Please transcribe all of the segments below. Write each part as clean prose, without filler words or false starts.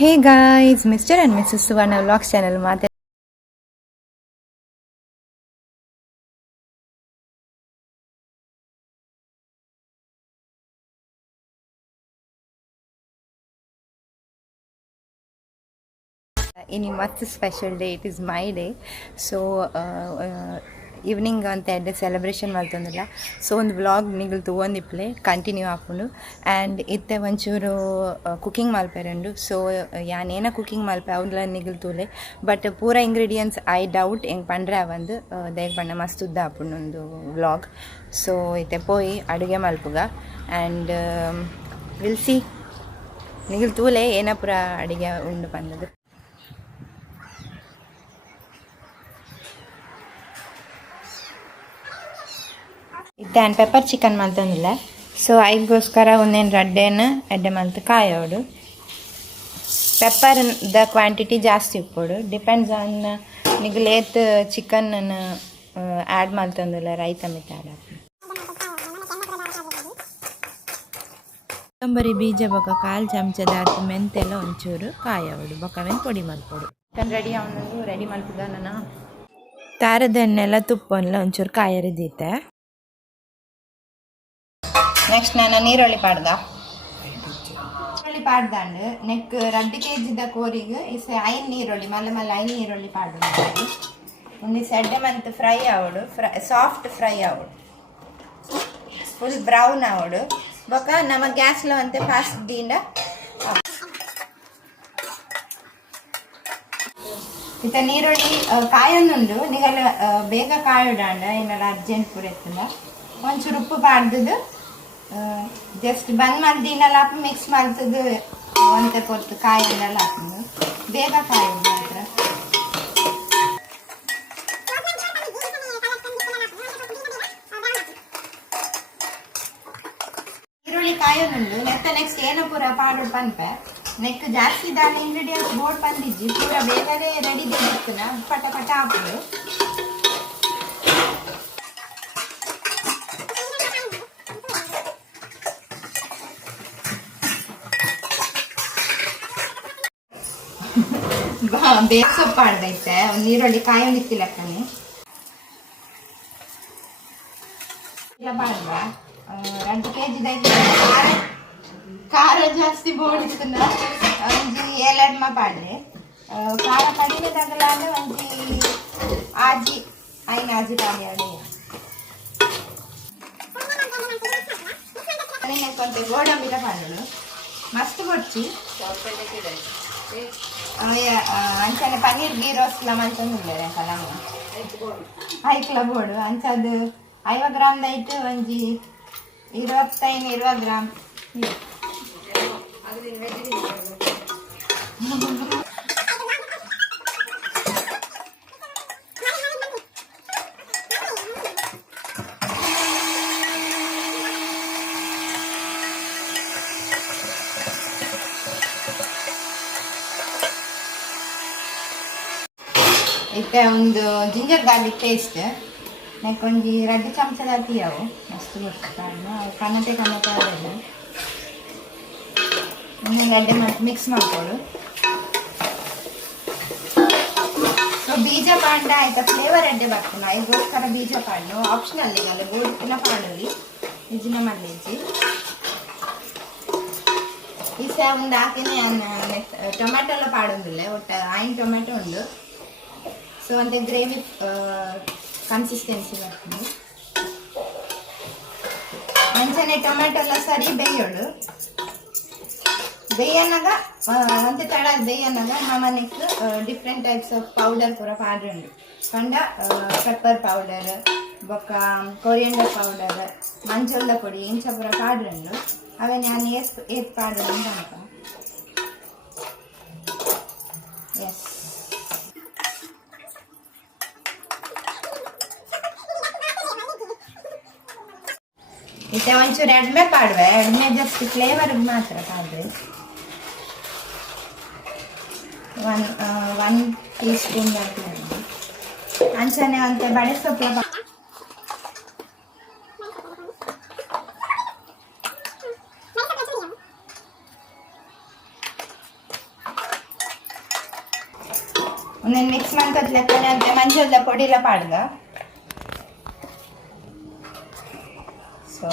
Hey guys, Mr. and Mrs. Suvarna Vlogs channel ಮಾತೆ ಇನಿ ಮಸ್ತ್ special day. It is my day. So evening ಅಂತ ಎಡ್ಡೆ celebration ಮಾಡ್ತಂದಿಲ್ಲ. So ಒಂದು ವ್ಲಾಗ್ ನಿಗಳು ತೊಗೊಂಡಿಪ್ಲೆ ಕಂಟಿನ್ಯೂ ಹಾಕೊಂಡು ಆ್ಯಂಡ್ ಇತ್ತೆ ಒಂಚೂರು ಕುಕಿಂಗ್ ಮಲ್ಪೆರಂಡು. ಸೊ ಯಾನೇನ ಕುಕಿಂಗ್ ಮಲ್ಪೆ ಅವ್ಲ ನಿಗಳು ತೂಲೆ ಬಟ್ ಪೂರ ಇಂಗ್ರೀಡಿಯೆಂಟ್ಸ್ ಐ ಡೌಟ್ ಹೆಂಗೆ ಪಂಡ್ರೆ ಅವಂದು ದೇಗ ಬಣ್ಣ ಮಸ್ತ್ ಉದ್ದ ಹಾಪುಂಡು ವ್ಲಾಗ್. ಸೊ ಇತ್ತೆ ಪೋಯಿ ಅಡುಗೆ ಮಲ್ಪುಗ ಆ್ಯಂಡ್ ವಿಲ್ ಸಿ ನಿಗಳು ತೂಲೆ ಏನ ಪೂರ ಅಡುಗೆ ಉಂಡು ಬಂದದ್ದು. ಇತ್ತೆ ಆ್ಯಂಡ್ ಪೆಪ್ಪರ್ ಚಿಕನ್ ಮಲ್ತಂದಿಲ್ಲ. ಸೊ ಐಗೋಸ್ಕರ ಒಂದೇನು ಎಡ್ಡೆ ಮಲ್ತು ಕಾಯೋಡು. ಪೆಪ್ಪರ್ ದ ಕ್ವಾಂಟಿಟಿ ಜಾಸ್ತಿ ಇಪ್ಪೋಡು. ಡಿಪೆಂಡ್ಸ್ ಆನ್ ನಿಗಲೇತ್ ಚಿಕನ್ ಆ್ಯಡ್ ಮಲ್ತಂದಿಲ್ಲ ರೈತ ಮಿತ್ ಆ್ಯಡ್ ಆಪುಂಡು. ಕೊತ್ತಂಬರಿ ಬೀಜ ಬೊಕ 1/4 ಚಮಚದಾತ ಮೆಂತೆಲ್ಲ ಒಂಚೂರು ಕಾಯೋಡು ಬೊಕವೆನ್ ಪೊಡಿ ಮಲ್ಪೊಡು. ಚಿಕನ್ ರೆಡಿ ಅವನದು ರೆಡಿ ಮಲ್ಪುದ ನಾನು ತಾರದ ಎಣ್ಣೆಲ್ಲ ತುಪ್ಪನ್ಲ ಒಂಚೂರು ಕಾಯರಿದೀತೆ. ನೆಕ್ಸ್ಟ್ ನಾನು ನೀರುಳ್ಳಿ ಪಾಡ್ದ ನೀರುಳ್ಳಿ ಪಾಡ್ದಾಂಡು ನೆಕ್ 2 kg ಕೋರಿಗೆ ಇಸ್ ಐನ್ ನೀರುಳ್ಳಿ ಮಲ್ಲ ಮಲ್ಲ ಐನ್ ನೀರುಳ್ಳಿ ಪಾಡು ಒಂದು ಸೆಡ್ಡೆ ಮಂತ್ ಫ್ರೈ ಆವಡು ಸಾಫ್ಟ್ ಫ್ರೈ ಆವಡು ಫುಲ್ ಬ್ರೌನ್ ಆವಡು ಬೊಕ ನಮ್ಮ ಗ್ಯಾಸ್ಲ ಅಂತೆ ಫಾಸ್ಟ್ ದೀಂಡ ಇತ್ತ ನೀರುಳ್ಳಿ ಕಾಯೊಂದುಂಡು ನಿಗಲ ಬೇಗ ಕಾಯೋಡಾಂಡ ಏನಾರ ಅರ್ಜೆಂಟ್ ಪೂರ ಎತ್ತಲ್ಲ ಒಂಚೂರು ಉಪ್ಪು ಪಾಡ್ದು ಜಸ್ಟ್ ಬಂದ್ ಮಲ್ದಿನೆಲ್ಲ ಹಾಕಿ ಮಿಕ್ಸ್ ಮಾಡ್ತದ್ದು ಒಂತೆ ಕೊಟ್ಟು ಕಾಯನ್ನೆಲ್ಲ ಹಾಕೊಂಡು ಬೇಗ ಕಾಯೋದು ಮಾತ್ರ. ಈರುಳ್ಳಿ ಕಾಯೋನುಂಡು ನೆಕ್ಸ್ಟ್ ಏನೋ ಪೂರ ಪಾಡೋಡು ಪನ್ಪೆ ನೆಕ್ ಜಾಸ್ತಿ ದಾಲ ಇಂಗ್ರೀಡಿಯೆಂಟ್ಸ್ ಬೋರ್ಡ್ ಬಂದಿಜ್ಜಿ ಪೂರ ಬೇಗನೆ ರೆಡಿ ದಿರ್ತನ ಪಟ ಪಟ ಹಾಕೋದು. ಬೇಗ ಸೊಪ್ಪು ಆಡ್ದೈತೆ ಒಂದು ನೀರುಳ್ಳಿ ಕಾಯೋದಿಕ್ಕಿಲ್ಲಕ್ಕನೆ ಇಲ್ಲ ಬಾಡ್ದ 2 kg ದೈತೆ ಖಾರ ಜಾಸ್ತಿ ಬೋಡಿಸ್ತನ ಒಂಜಿ 7 ಪಾಡ್ಲೆ ಖಾರ ಕಡಿಮೆ ತಗಲಾಂಡ ಒಂಜಿ ಆಜಿ ಆಜಿ ಪಾಡಿ ಅಡಿ ಕೊಂಚ ಗೋಡಂಬಿಲ ಪಾಡೋಡು ಮಸ್ತ್ ಕೊಡ್ಚಿ ಅಂಚನೆ ಪನ್ನೀರ್ ಗೀ ರೋಸ್ಲ ಮಂತಂದುಲ್ಲೇರೆ ಕಲಮ ಐಕ್ಲ ಬೋಡು ಅಂಚದು 50 ಗ್ರಾಮ್ ದೈಟ್ ಒಂಜಿ 25-20 ಗ್ರಾಮ್ ಇತ್ತೆ ಒಂದು ಜಿಂಜರ್ ಗಾರ್ಲಿಕ್ ಪೇಸ್ಟ್ ನೆಕ್ ಒಂಜಿ 2 ಚಮಚದ ತೀಯವು ಮಸ್ತ್ ಗೊತ್ತಾನು ಕನ್ನತೆ ಆಡೋದು ಒಂದು ಗಡ್ಡೆ ಮಿಕ್ಸ್ ಮಾಡ್ಕೊಳ್ಳು. ಸೊ ಬೀಜ ಪಾಂಡ ಆಯ್ತಾ ಫ್ಲೇವರ್ ಎಡ್ಡೆ ಬರ್ತದೆ ಐಗೋಸ್ಕರ ಬೀಜ ಪಾಡು ಆಪ್ಷನಲ್ ಈಗಲ್ಲ ಗೋಧಿನ ಪಾಡಲಿ ಇಜಿನ ಮಾಡಲಿಜ್ಜಿ ಈ ಸಹ ಒಂದು ಹಾಕಿನೇ ಟೊಮೆಟೊ ಎಲ್ಲ ಪಾಡೋದಿಲ್ಲ ಒಟ್ಟು 5 ಟೊಮೆಟೊ ಉಂಡು. ಸೊ ಅಂತೆ ಗ್ರೇವಿ ಕನ್ಸಿಸ್ಟೆನ್ಸಿ ಬರ್ತದೆ ಮಂಚನೆ ಟೊಮೆಟೊ ಎಲ್ಲ ಸರಿ ಬೇಯೋಡು ಬೇಯನ್ನಾಗ ಅಂತೆ ತಳಗ ಬೇಯನ್ನಾಗ ನಮ್ಮನೆಕ್ ಡಿಫ್ರೆಂಟ್ ಟೈಪ್ಸ್ ಆಫ್ ಪೌಡರ್ ಪೂರ ಪಾಡ್ರೆ ಉಂಡು ಪಂಡ ಪೆಪ್ಪರ್ ಪೌಡರ್ ಬೊಕ್ಕ ಕೊರಿಯಂಡರ್ ಪೌಡರ್ ಮಂಜೊಲ್ಲ ಪೊಡಿ ಇಂಚ ಪೂರ ಪಾಡ್ರೆ ಉಂಡು ಅವೇ ನಾನು ಏತ್ ಪಾಡ್ರೆ ಉಂಡು ಅಂತ. ಎಸ್ ಇತ್ತೆ ಒಂಚೂರು ಎಡ್ಮೆ ಪಾಡುವೆ ಎಡ್ಮೆ ಜಸ್ಟ್ ಫ್ಲೇವರ್ ಮಾತ್ರ ಪಾಡ್ರೆ 1 ಟೀಸ್ಪೂನ್ ಅಂಚನೆ ಅಂತೆ ಬಡೆ ಸೊಪ್ಪು ಒಂದೊಂದು ಮಿಕ್ಸ್ ಮಾಡ್ಕೊತ್ ಲೆಕ್ಕನೆ ಅಂತ ಮಂಜದ ಪೊಡಿ ಎಲ್ಲ ಪಾಡ್ಗ ಸೊ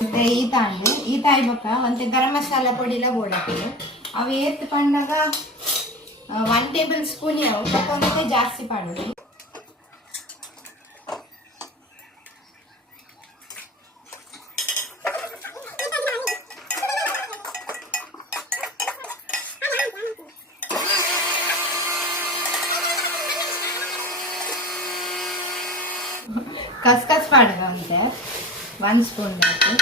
ಮತ್ತೆ ಈ ತಾಯ್ಬಕ್ಕ ಮತ್ತೆ ಗರಂ ಮಸಾಲ ಪೊಡಿ ಎಲ್ಲ ಬೋಡಕ್ಕೆ ಅವು ಏತ್ ಪಂಡಾಗ 1 ಟೇಬಲ್ ಸ್ಪೂನ್ ಯಾವ ತಕೊಂಡೇ ಜಾಸ್ತಿ ಪಾಡೋದು ಕಸ್ಕಸ್ ಪಾಡ್ಗ ಅಂತೆ 1 ಸ್ಪೂನ್ ಹಾಕಿ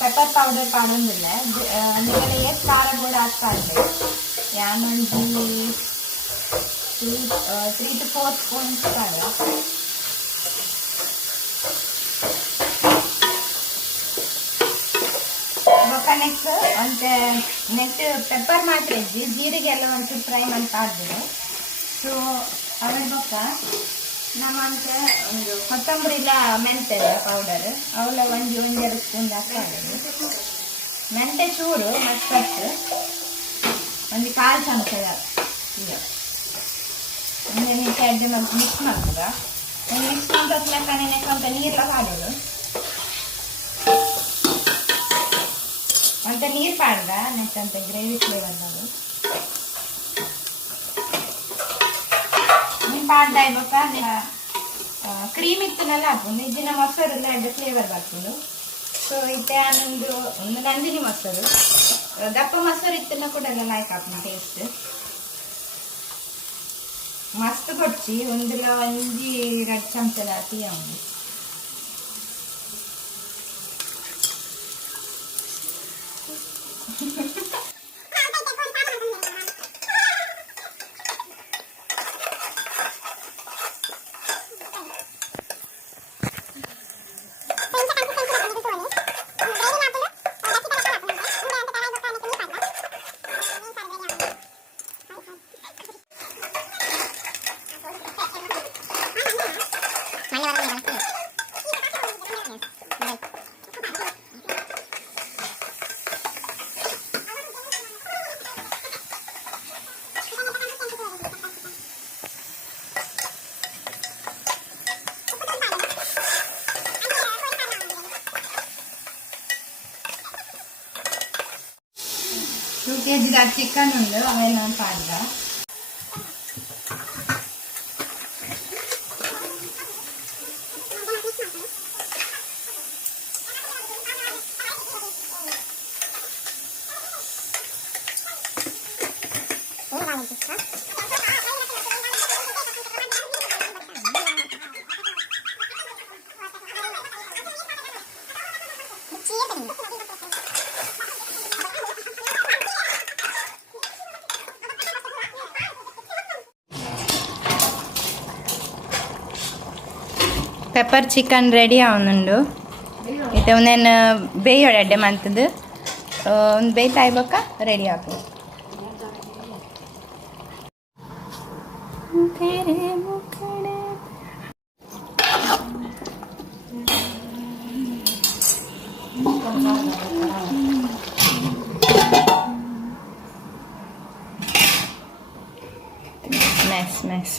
ಪೆಪ್ಪರ್ ಪೌಡರ್ ಪಾಡೋದಿಲ್ಲ ನಿಮಗೆ ಎಷ್ಟು ಖಾರ ಕೂಡ ಆಗ್ತಾ ಇದೆ ಯಾಮಂಜಿ 3 to 4 ಸ್ಪೂನ್ಸ್ ಖಾರ ನೆಕ್ಸ್ಟ್ ಪೆಪ್ಪರ್ ಮಾತ್ರ ಜೀರಿಗೆ ಎಲ್ಲ ಒಂಚೂರು ಫ್ರೈ ಮಾಡಿ ಹಾಕಿದೆ ಸೊ ಅದ್ರ ಬೊಕ್ಕ ನಮ್ಮಂತ ಒಂದು ಕೊತ್ತಂಬರಿ ಇಲ್ಲ ಮೆಂತೆ ಪೌಡರ್ ಅವೆಲ್ಲ ಒಂದೆರಡು ಸ್ಪೂನ್ ಹಾಕಿದೆ ಮೆಂತೆ ಚೂರು ಮಸ್ಕಟ್ಟು ಒಂದು 1/4 ಚಮಚ ಈಗ ಅಂದರೆ ನೀವು ಅಡ್ಡೆ ಮಾಡಿ ಮಿಕ್ಸ್ ಮಾಡ್ತದ ಮಿಕ್ಸ್ ಮಾಡ್ಬೇಕು ಲೆಕ್ಕನೆ ನೆಕ್ಕಂತ ನೀರೆಲ್ಲ ಕಾಡೋದು ಅಂತ ನೀರು ಪಾಡ್ದ ನೆಕ್ಕಂತ ಗ್ರೇವಿ ಫ್ಲೇವರ್ ಅದು ನೀನು ಪಾಡ್ದ ಇವಾಗ ಕ್ರೀಮ್ ಇತ್ತನಲ್ಲ ಹಾಕೊಂಡು ಇದನ್ನ ಮೊಸರೆಲ್ಲ ಅಡ್ಡ ಫ್ಲೇವರ್ ಹಾಕೊಂಡು ಸೊ ಇತ್ತೆ ಒಂದು ನಂದಿನಿ ಮೊಸರು ದಪ್ಪ ಮೊಸರು ಇತ್ತನ್ನ ಕೂಡ ಎಲ್ಲ ಲೈಕ್ ಹಾಕೊಂಡು ಟೇಸ್ಟ್ ಮಸ್ತ್ ಕೊಡ್ಸಿ ಒಂದಿಲ್ಲ 1-2 ಚಮಚದ ಹಾಕಿ ಅವನು kg chicken undu avena paadda pepper chicken ready ಅವನುಂಡು ಇದು ಒಂದೇನು ಬೇಯೋಡು ಅಡ್ಡೆ ಮಂತದ್ದು ಒಂದು ಬೇಯ್ತಾ ಇರ್ಬೇಕಾ ರೆಡಿ ಹಾಕು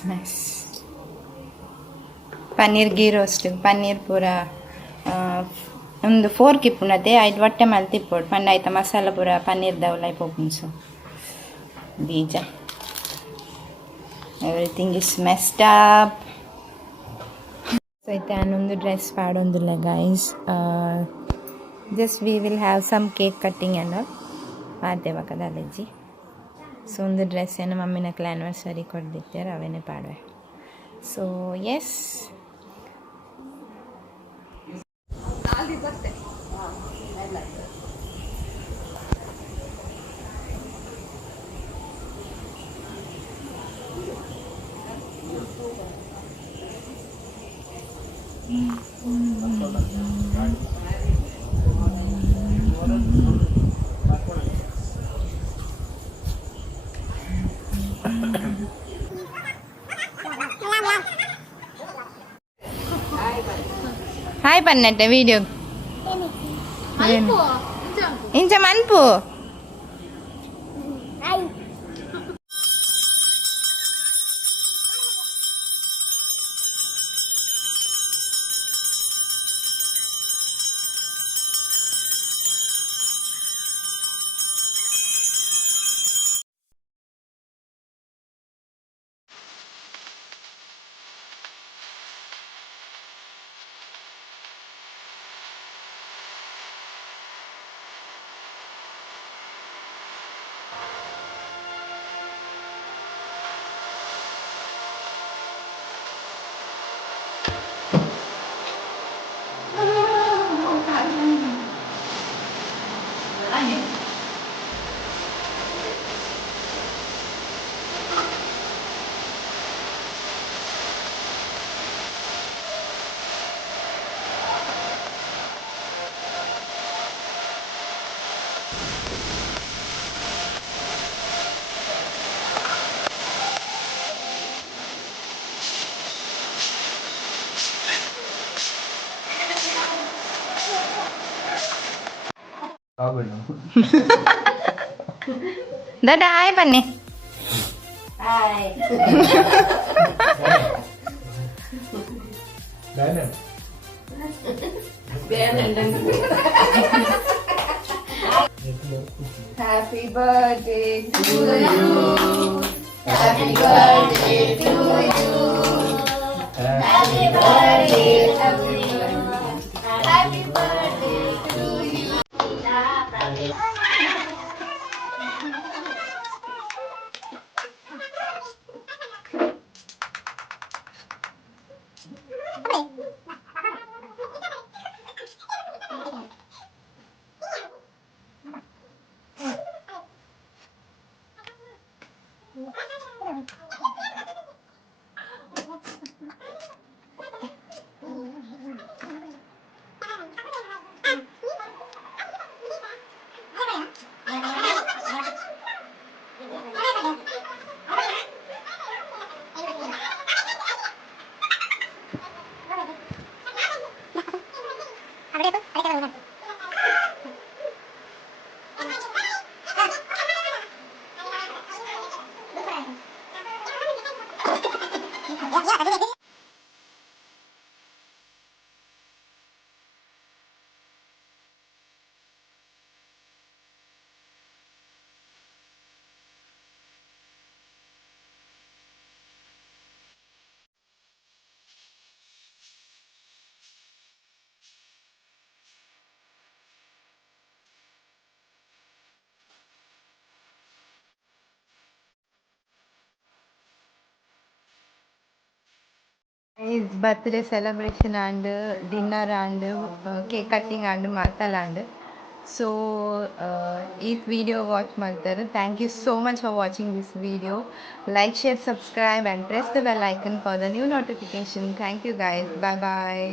ಮೆಸ್ ಪನ್ನೀರ್ ಗೀ ರೋಸ್ಟ್ ಪನ್ನೀರ್ ಪೂರ ಒಂದು 4 ಕಿಪ್ಪುನತೆ 5 ಹೊಟ್ಟೆ ಮೇಲೆ ತಿಪ್ಪೋಡು ಪಂಡ ಆಯ್ತಾ ಮಸಾಲ ಪೂರ ಪನ್ನೀರ್ ದವಲ ಪೋಪುನ್ಸು ಬೀಜ everything is messed up so ಐತೆ ಅನ್ನೊಂದು ಡ್ರೆಸ್ ಪಾಡೊಂದಿಲ್ಲ guys just we will have some cake cutting and all ಮಾಡ್ತೇವಕ್ಕದ ಅಲಜ್ಜಿ ಸೊ ಒಂದು ಡ್ರೆಸ್ ಏನು ಮಮ್ಮಿನಕ್ಕೆ ಆ್ಯನಿವರ್ಸರಿ ಕೊಡ್ದಿದ್ದಾರೆ ಅವೇನೇ ಪಾಡುವೆ ಸೊ ಎಸ್ హాయ్ పన్నట్టే వీడియో ఇంచ మన్పు దాదా హాయ్ పన్నే happy birthday to you happy birthday to you happy birthday happy birthday to you His birthday celebration and dinner and cake cutting and matal and so if video watch ಮಾಡ್ತಾರೆ. Thank you so much for watching this video. Like, share, subscribe and press the bell icon for the new notification. Thank you guys. Bye bye.